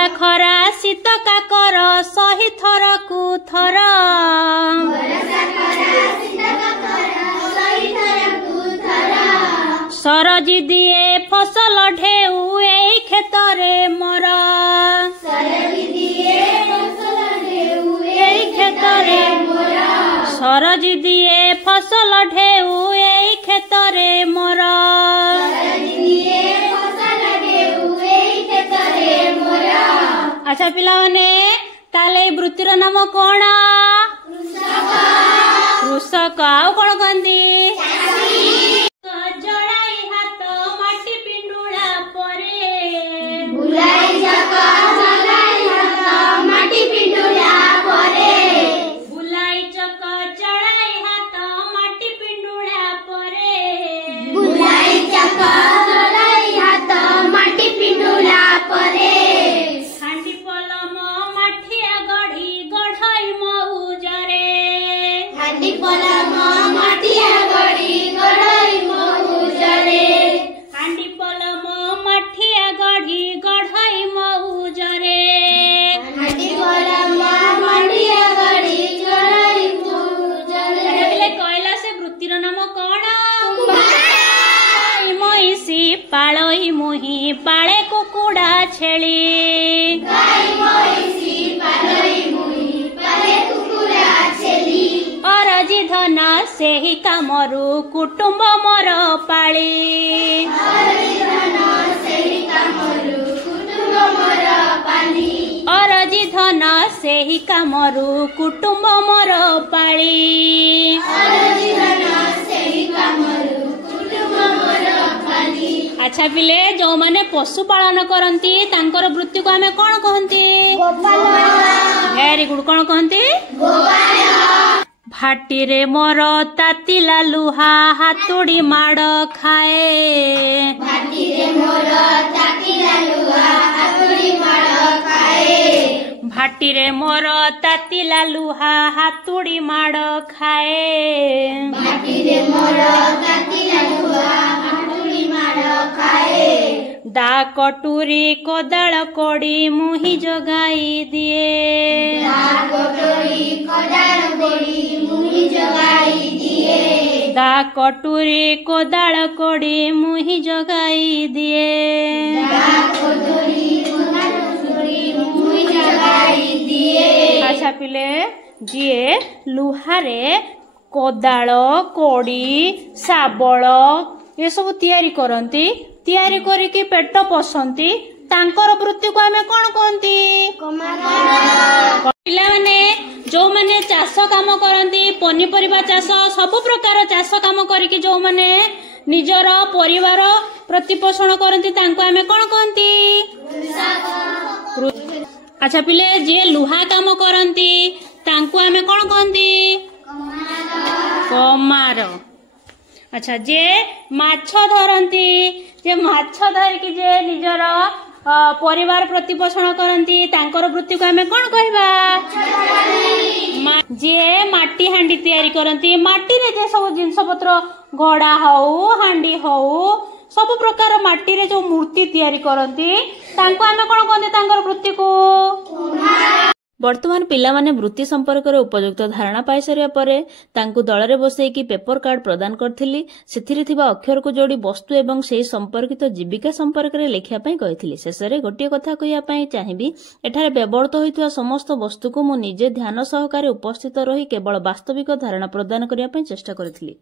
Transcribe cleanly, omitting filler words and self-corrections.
बरसा खरा शीत काकर सही थर कु थर सरजी दिए फसल ढेउ एई खेतरे मोर सरजी दिए फसल ढेउ एई खेतरे मोर। अच्छा पिला माने ताले वृत्तिर नाम कौन? कृषक। आउ कौन कहती? जड़ाई हाथ माटी पिंडुला परे बुलाई चक जड़ाई हाथ माटी पिंडुला परे बुलाई चक जड़ाई हाथ माटी पिंडुला परे बुलाई चक जड़ाई हाथ माटी पिंडुला परे हांडी पलम माठिया गढ़ी गढ़ई मऊजरे हांडी पलम माठिया गढ़ी गढ़ई मऊजरे हांडी पलम माठिया गढ़ी गढ़ई मऊजरे हांडी पलम माठिया गढ़ी गढ़ई मऊजरे। એટલે કૈલા से वृत्तिर नाम कोन? महिषी पाळई मुही पाळे कुकुडा छेली अरजी धन सेही कामरू कुटुंब मोर पाली अरजी धन सेही कामरू कुटुंब मोर पाली। अच्छा पिले जो माने पशु पालन करती तांकर वृत्ति को आमे कौन कहती? Very good. कौन कहती? भाटी रे मोर तातिला लुहा हातुड़ी माड़ खाए भाटी रे मोर तातिला लुहा हातुड़ी माड़ खाए भाटी रे मोर तातिला लुहा हातुड़ी माड़ खाए भाटी रे मोर तातिला लुहा हातुड़ी माड़ खाए दा कटुरी कोदाल कोड़ी मुही जगाई दिए दा कटुरी कोदाल कोड़ी मुही जगाई दिए दा कटुरी कोदाल कोड़ी मुही जगाई दिए दा कटुरी कोदाल कोड़ी मुही जगाई दिए। अच्छा पिले जिए लुहारे कोदाल कोड़ी शाबल ये सब तैयारी करती तैयारी करिकी पेट पोषंती तांकर वृत्ति को आमे कौन कहती? पिला माने जो माने चाष काम करती पनीपरिबा चाष सब प्रकार चाष काम करिकी जो माने निजर परिवार प्रतिपोषण करती तांको आमे कौन कहती? अच्छा पिले जे लुहा काम करती तांको आमे कौन कहती? कमार। अच्छा जे माछ धरती जे माछ धरिकी जे निजर परिवार प्रतिपोषण करती तांकर वृत्ति को आमे कौन कहबा? जे माटी हांडी तैयारी करती माटी रे जे सब जिनस पत्र घड़ा हऊ हांडी हऊ सब प्रकार माटी रे जो मूर्ति तैयारी करती तांको आमे कौन कहते तांकर वृत्ति को? वर्तमान पिला माने वृत्ति संपर्क रे उपयुक्त धारणा पाई सारिया परे तांकु दଳରେ बसेकी पेपर कार्ड प्रदान करथिली सेथिरे थिबा अक्षर को जोड़ी वस्तु एवं सेही संपर्कित जीविका संपर्क रे लेखिया पई कहिथिली। शेषरे गोटिए कथा कहिया पई चाहिबी एठारे व्यवहृत होइतवा समस्त वस्तु को मु निजे ध्यान सहकारे उपस्थित रही केवल वास्तविक धारणा प्रदान करिया पई चेष्टा करथिली।